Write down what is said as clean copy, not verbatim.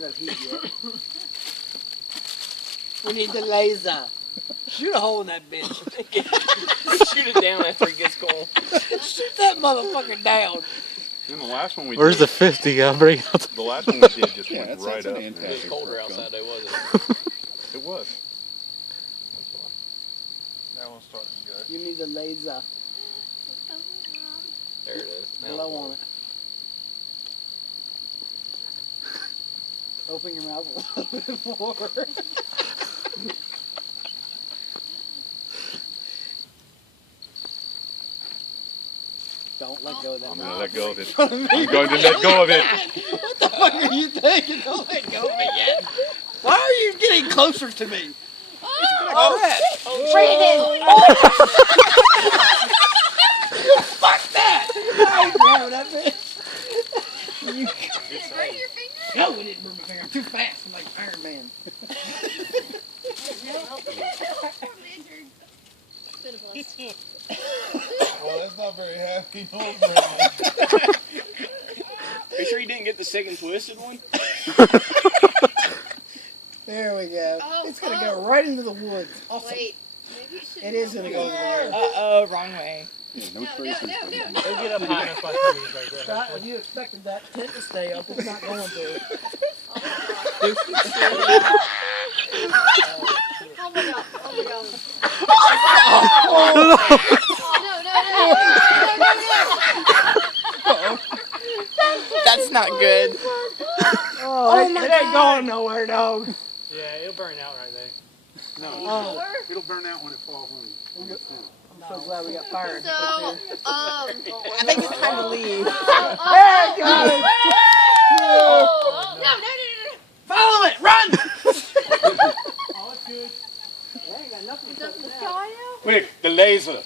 got enough heat yet. We need the laser. Shoot a hole in that bitch. Shoot it down after it gets cold. Shoot that motherfucker down. And the last one we Where's did, the 50? I'll bring out the last one we did just went that's right an up. It was fantastic colder perk outside, gun. though, wasn't it? It was. That one's starting to go. You need the laser. There it is. Now Blow on it. Open your mouth a little bit more. Don't let go of that. I'm going to let go of it. I'm going to let go of it. What the fuck are you thinking? Don't let go of me yet. Why are you getting closer to me? Oh, Brandon! fuck that! I ain't grabbing that bitch. Did it burn your finger? No, it didn't burn my finger. I'm too fast. I'm like Iron Man. Poor lizard. It's been a blessing. Well, that's not very happy. Are you sure you didn't get the sick and twisted one? There we go. Oh, It's gonna go right into the woods. Awesome. Wait. Maybe you should. It is gonna go into the woods. Uh-oh, wrong way. Yeah, no No, traces. no. They'll get up high enough by trees right there. Scott, when you expected that tent to stay up, it's not going to. Oh my god. Oh my god. No. That's not good. Oh, it ain't going nowhere, dog. Yeah, it'll burn out right there. Oh, It'll burn out when it falls on the tent. I'm so glad we got fire. So, I think it's time to leave. There it goes. no. Follow it. Run. Oh, it's good. They ain't got nothing Is that the sky now? Quick, the laser.